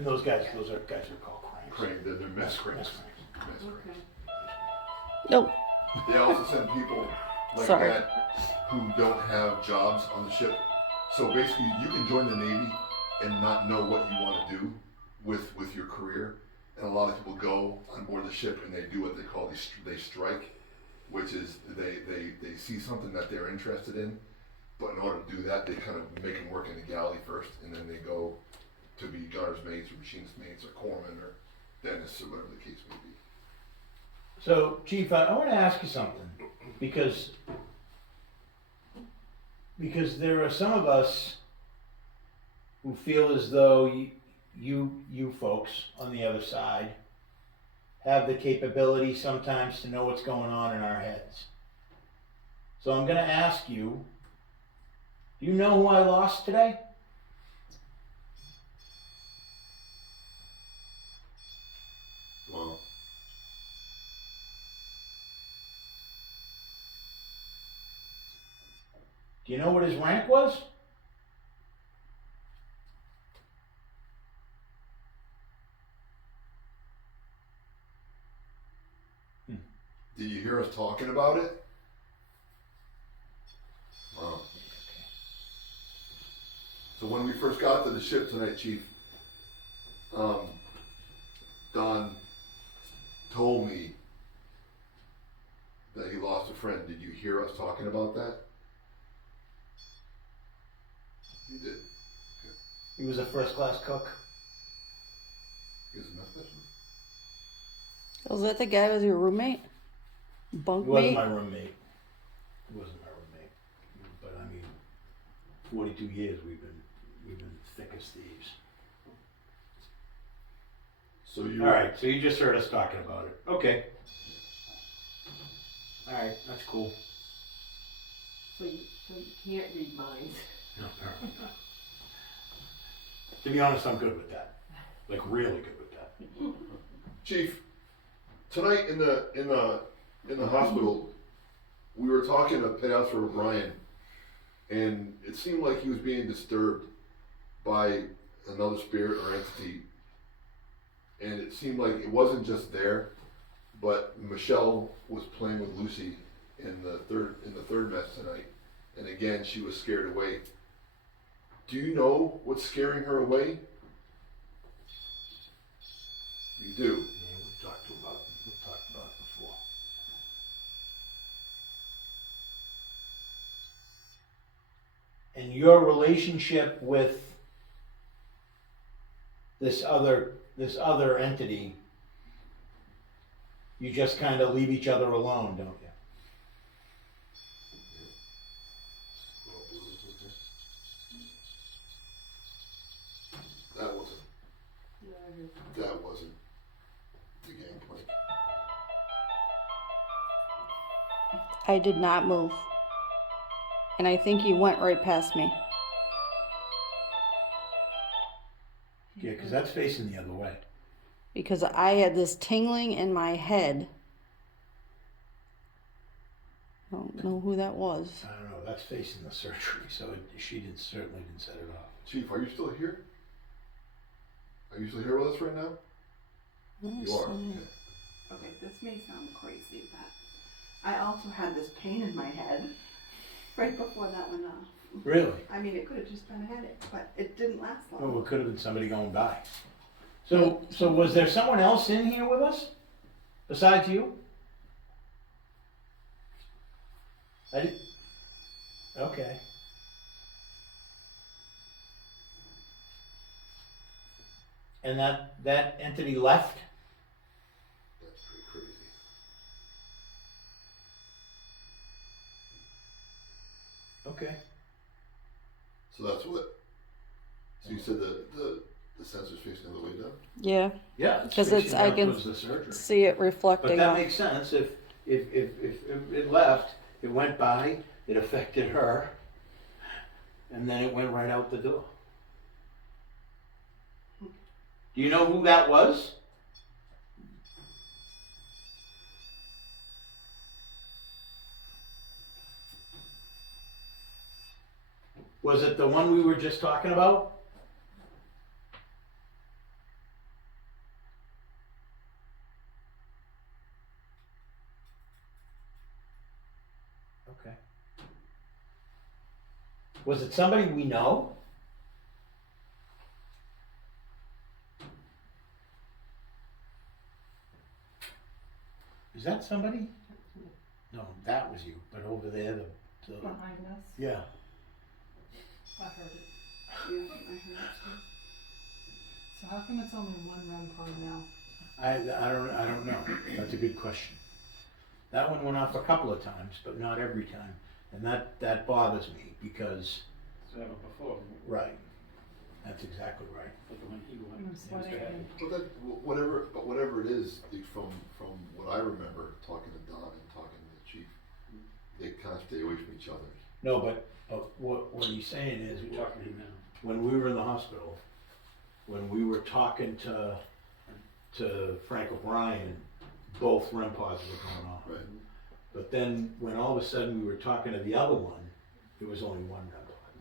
And those guys are called cranks. They're mess cranks. Okay. Nope. They also send people like Sorry. that who don't have jobs on the ship. So basically, you can join the Navy and not know what you want to do with your career. And a lot of people go on board the ship and they do what they call they strike, which is they see something that they're interested in, but in order to do that, they kind of make them work in the galley first, and then they go to be gunner's mates or machinist mates or corpsmen or dentists or whatever the case may be. So, Chief, I want to ask you something, because there are some of us who feel as though you folks on the other side have the capability sometimes to know what's going on in our heads. So I'm going to ask you, do you know who I lost today? Well, Do you know what his rank was? did you hear us talking about it? Wow. So when we first got to the ship tonight, Chief, Don told me that he lost a friend. Did you hear us talking about that? You did. Okay. He was a first-class cook. He was a meth specialist? Was that the guy with your roommate? He Bunkmate? wasn't my roommate. He wasn't my roommate. But I mean, 42 years we've been thick as thieves. So you All right, so you just heard us talking about it. Okay. All right, that's cool. So you can't read minds. No, apparently not. To be honest, I'm good with that. Like really good with that. Chief, tonight in the hospital, we were talking to Pethouse for O'Brien, and it seemed like he was being disturbed by another spirit or entity, and it seemed like it wasn't just there, but Michelle was playing with Lucy in the third mess tonight, and again she was scared away. Do you know what's scaring her away? You do. Yeah, we've talked about it before. And your relationship with this other entity, you just kind of leave each other alone, don't you? That wasn't the gangplank. I did not move. And I think you went right past me. Yeah, because that's facing the other way. Because I had this tingling in my head. I don't know who that was. I don't know. That's facing the surgery, so she certainly didn't set it off. Chief, are you still here? Are you still here with us right now? You are. Okay. Okay, this may sound crazy, but I also had this pain in my head right before that went off. Really? I mean, it could have just been a headache, but it didn't last long. Oh, it could have been somebody going by. So was there someone else in here with us besides you? I did. Okay. And that entity left? That's pretty crazy. Okay. So that's what. So you said the sensor's facing the other way down? Yeah, Yeah, because it's I can the surgery. see it But reflecting that off. makes sense. If it left, it went by, it affected her, and then it went right out the door. Do you know who that was? Was it the one we were just talking about? Was it somebody we know? Is that somebody? No, that was you, but over there, the Behind us. yeah. I heard it. Yeah, I heard it too. So how come it's only one REM pod now? I don't know. That's a good question. That one went off a couple of times, but not every time, and that bothers me because So before, right, that's exactly right. but when he went, I'm it was sweating. bad. But whatever it is, from what I remember talking to Don and talking to the chief, they kind of stay away from each other. No, but what he's saying is We're talking to him now. when we were in the hospital, when we were talking to Frank O'Brien, both REM pods were going on. Right. But then when all of a sudden we were talking to the other one, it was only one REM pod.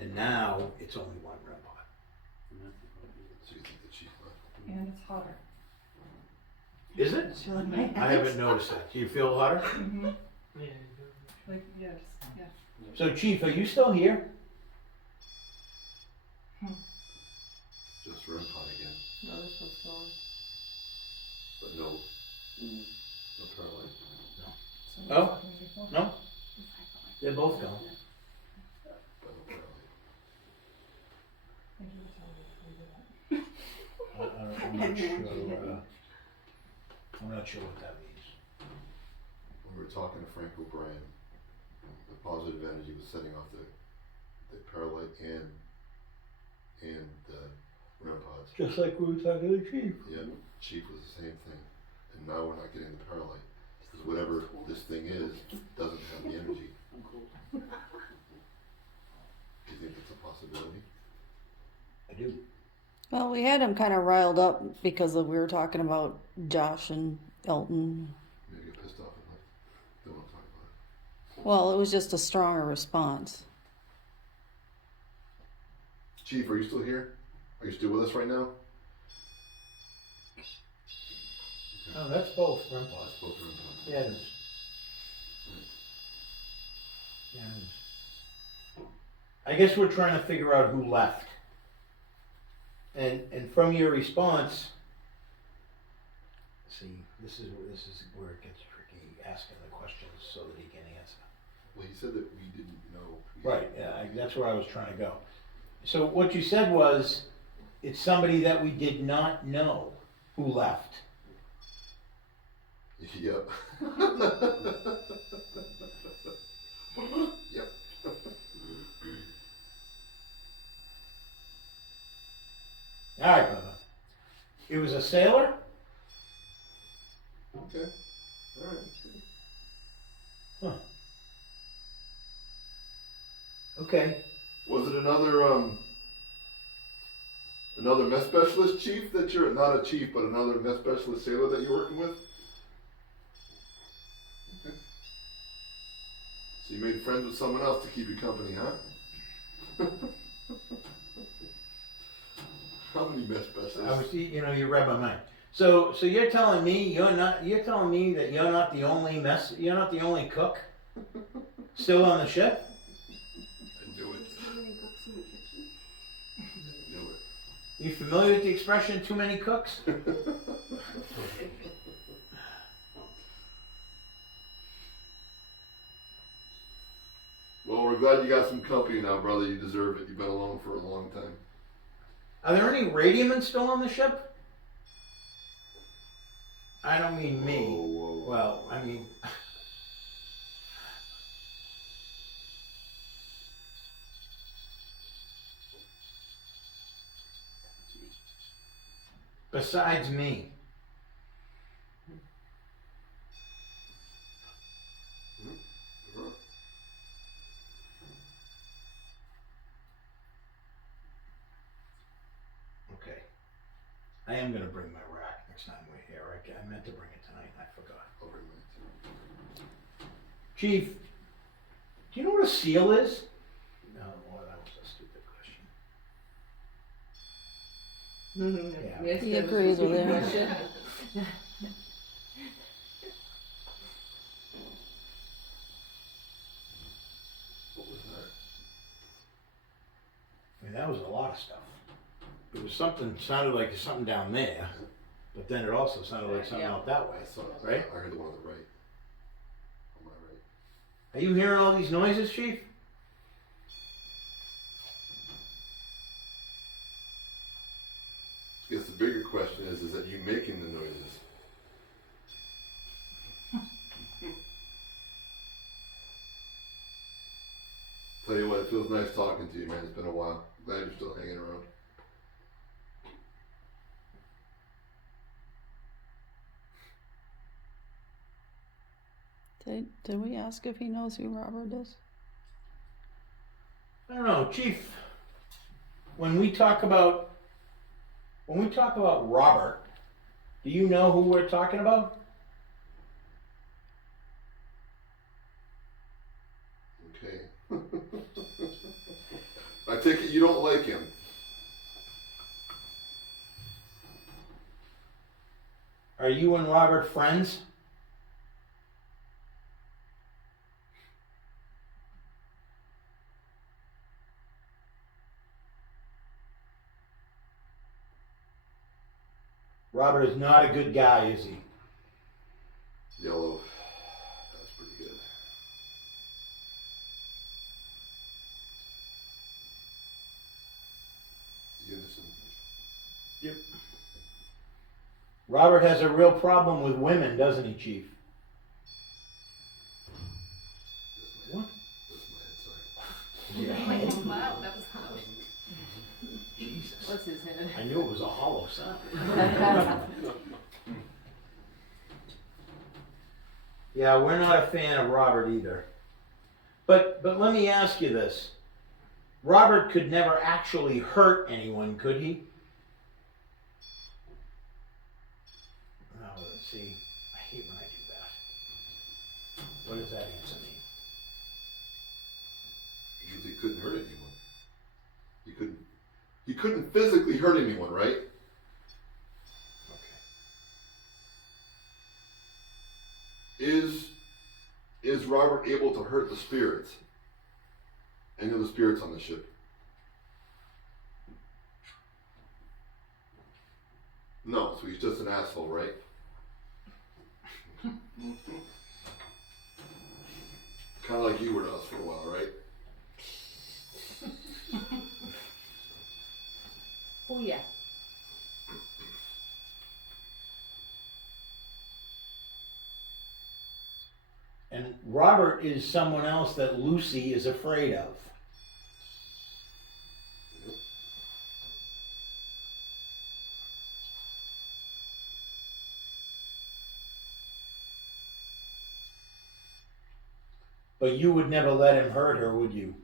And now it's only one REM pod. And that's the problem. So you think the chief left? And it's hotter. Is it? Chilling my head. I haven't noticed that. Do you feel hotter? Mm-hmm. Yeah. Like, yes, yeah. So Chief, are you still here? Just REM pod again, No, this one's going. but no paralyte. So Oh, we're talking before. No? They're both gone. But no paralyte. Thank you for telling me to do that. I'm not sure. I'm not sure what that means. When we were talking to Frank O'Brien, the positive energy was setting off the paralyte and the REM pods. Just like we were talking to the Chief. Yeah, chief was the same thing, and now we're not getting the paralyte because whatever this thing is doesn't have the energy. I'm cool. Do you think it's a possibility? I do. Well, we had him kind of riled up because we were talking about Josh and Elton. Maybe get pissed off and like, don't want to talk about it. Well, it was just a stronger response. Chief, are you still here? Are you still with us right now? Oh, that's both REM pods. Both REM pods. Yeah, it is. Yeah, it is. I guess we're trying to figure out who left. And from your response, see, this is where it gets tricky, asking the questions so that he can answer. Well, he said that we didn't know. Right, yeah, that's where I was trying to go. So what you said was, it's somebody that we did not know who left. Yep. Yep. All right, brother. It was a sailor? Okay. All right. Okay. Was it another mess specialist chief that you're not a chief, but another mess specialist sailor that you're working with? Okay. So you made friends with someone else to keep you company, huh? How many mess specialists? You read my mind. So you're telling me that you're not the only cook still on the ship? I knew it. Too many cooks in the kitchen. I knew it. You familiar with the expression "too many cooks"? Well, we're glad you got some company now, brother. You deserve it. You've been alone for a long time. Are there any radiumens still on the ship? I don't mean me. Whoa. Well, I mean. Besides me. Sure. Okay. I am gonna bring my rack next time we're here. I meant to bring it tonight and I forgot. I'll bring mine too. Chief, do you know what a seal is? No, well, that was a stupid question. Yeah. He agrees with him. What was that? mean, that was a lot of stuff. It was something, sounded like something down there, but then it also sounded like something out that way, I saw. right? I heard the one on the right. On my right. Are you hearing all these noises, Chief? I guess the bigger question is that you making the noises? Tell you what, it feels nice talking to you, man. It's been a while. Glad you're still hanging around. Did we ask if he knows who Robert is? I don't know, Chief. When we talk about Robert, do you know who we're talking about? Okay. I take it you don't like him. Are you and Robert friends? Robert is not a good guy, is he? Yellow. That's pretty good. Unison. Yep. Robert has a real problem with women, doesn't he, Chief? What? That's my head, sorry. Yeah. Wow, that was close. Jesus. What's his head? I knew it was a hollow sound. Yeah, we're not a fan of Robert either. But let me ask you this. Robert could never actually hurt anyone, could he? Oh, let's see. I hate when I do that. What does that answer mean? Because he couldn't hurt anyone. He couldn't physically hurt anyone, right? Okay. Is Robert able to hurt the spirits? Any of the spirits on the ship? No, so he's just an asshole, right? Kind of like you were to us for a while, right? Oh yeah. And Robert is someone else that Lucy is afraid of. Yep. But you would never let him hurt her, would you?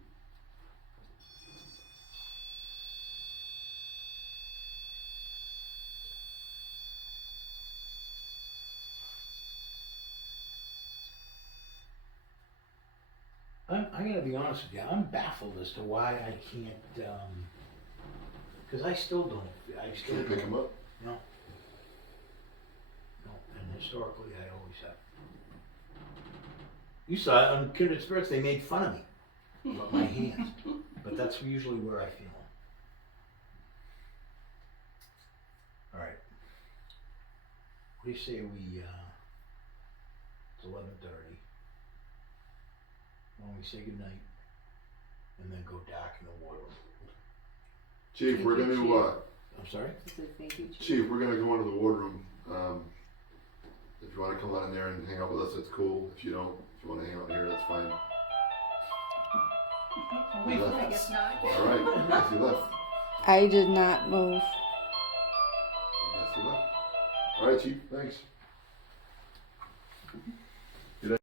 I gotta be honest with you, I'm baffled as to why I can't, because I still don't, Can't pick him up? No. No, and historically I always have. You saw it on Kindred Spirits, they made fun of me about my hands, but that's usually where I feel them. Alright. What do you say we, it's 11:30. When we say goodnight, and then go dark in the wardroom. Chief, we're Thank you, gonna, I'm sorry? So thank you, Chief. Chief, we're gonna go into the wardroom. If you wanna come on in there and hang out with us, it's cool. If you don't, if you wanna hang out here, that's fine. Wait, left. I guess not. Alright, I guess you left. I did not move. I guess you left. Alright, Chief, thanks.